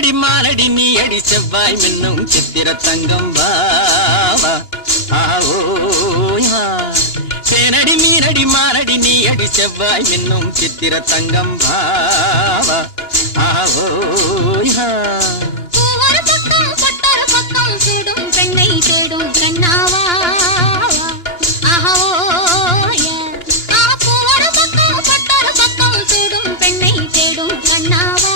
மீனடி மானடி நீ அடி செவ்வாய் மின்னும் சித்திர தங்கம் வாவா ஆவோயா தேனடி மீனடி மானடி நீ அடி செவ்வாய் மின்னும் சித்திர தங்கம் வாவா ஆவோயா தேடும் பெண்ணை தேடும் கண்ணாவா தேடும் பெண்ணை தேடும் கண்ணாவா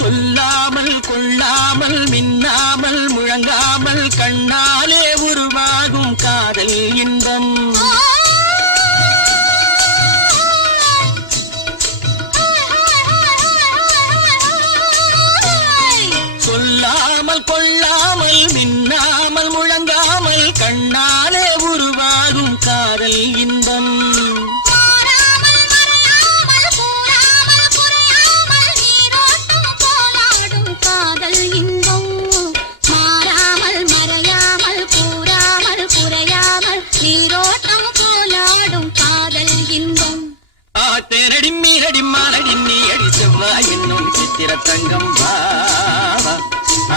சொல்லாமல் கொள்ளாமல் மின்னாமல் முழங்காமல் கண்ணாலே உருவாகும் காதல் இன்பம் சொல்லாமல் கொள்ளாமல் மின்னாமல் முழங்காமல் கண்ணாலே உருவாகும் காதல் இன்பம் தேனடி மீனடி மானடி நீ அடி செவ்வாய் என்னும் சித்திர தங்கம் வாவா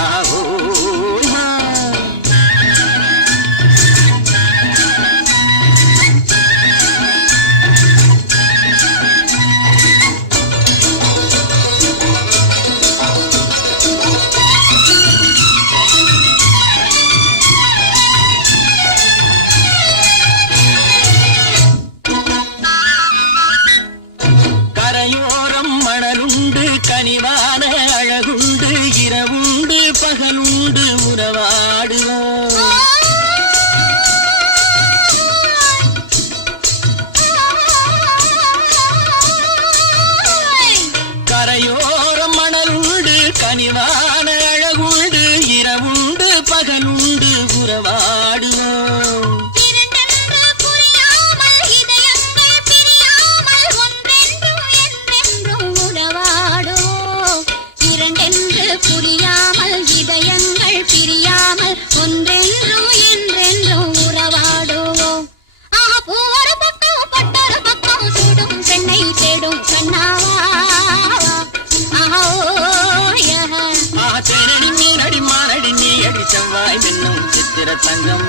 ஆவோயா கரையோரம் மணலுண்டு கனிவான அழகுண்டு இரவுண்டு பகலுண்டு உறவாடுவோம் கரையோரம் மணலுண்டு கனிவான அழகுண்டு இரவுண்டு பகலுண்டு உறவாடுவோம் புரியாமல் இதயங்கள் பிரியாமல் ஒன்றென்றும் என்றென்றும் உறவாடுவோம் பூவொரு பக்கம் பட்டொரு பக்கம் சூடும் பெண்ணை தேடும் கண்ணாவா தேனடி மீனடி மானடி நீ அடி செவ்வாய் மின்னும் சித்திர தங்கம்